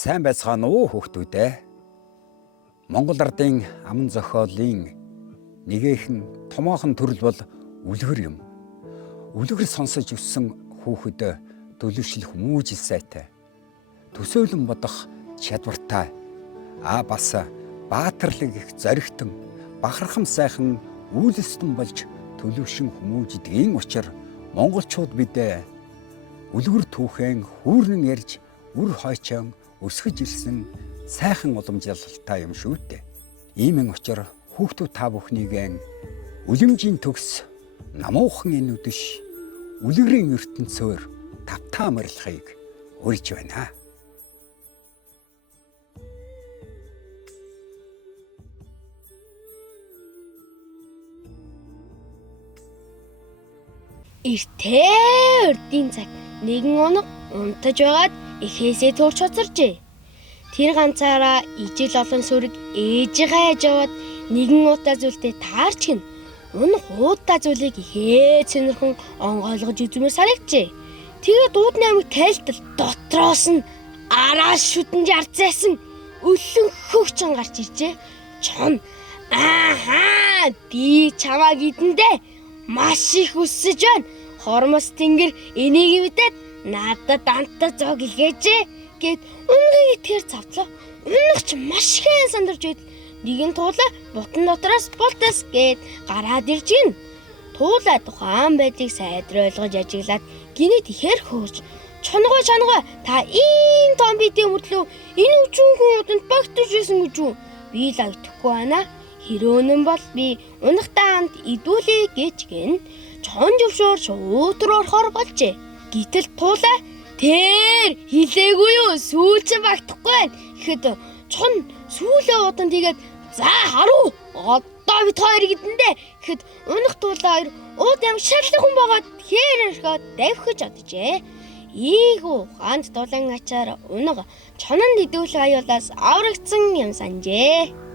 Сайн байцгаана уу хүүхдүүд ээ. Монгол ардын аман зохиолын нэгэн томоохон төрөл бол үлгэр юм. Үлгэр сонсож өссөн хүүхэд төлөвшлөх мүүжил сайтай. Төсөөлөн бодох чадвартай. Бас баатарлаг их зоригтон, бахархам сайхан үйлстэн болж төлөвшин хүмүүжидгийн учир монголчууд бид үлгэр түүхэн хүүрнэн ярьж үр хойчон өсгөж ирсэн сайхан уламжлалтай юм шүү дээ. Иймэн учир хүүхдүүд та бүхнийг үлэмжийн төгс намуухан энэ үдэш үлгэрийн ертөнцөөр тавтаа морилхыг урьж байна. Эртээ урдын цаг нэгэн оног унтаж байгаад эхээсээ төрч хоцоржээ. Тэр ганцаараа ижил олон сүрэг ээжигээ хайж яваад нэгэн удаа зүйлдээ таарч гин унах уудаа зүйлийг ихээ цэнэрхэн онгойлгож үзмээр санагджээ. Тэгээд уудны амиг тайлтал дотроос нь араас шүтэн жарцаасан өлөн хөгчөн гарч иржээ. Чон би чамааг идэндээ маш их өссөж байна. Хормос тэнгэр энийг мэдээд надад антаа зог илгээжээ гэд унгийн итгэр завтлаа. Унах ч маш хэн сандарч байд. Нэгэн туулаа бутан дотроос бултас гэд гараад ирж гин. Туулаа тухайн байдлыг сайдр ойлгож ажиглаад гинэд ихэр хөөрч чонгой та ийм том бидийн мөртлөө энэ үчүүнхэн уданд багтаж исэн гэж үү? Би л авдахгүй байна. Хэрөөнөн бол би унахтаа хамт идүүлээ гэж гин. Чон зөвшөөрч уутруу орохоор болжээ. Гэтэл туулаа тэр хилээгүй юу? Сүүлчэн багтахгүй байна. Гэхэд чон сүүлээ удан тэгээд за харуу одоо бид хоёр гэдэндээ гэхэд унах туулаа хоёр ууд юм шарлахын байгаад хэрэрхөө давхиж оджээ. Ийгүү ганц дулаан ачаар унага чонон идүүлэх аюулаас аврагдсан юм санжээ.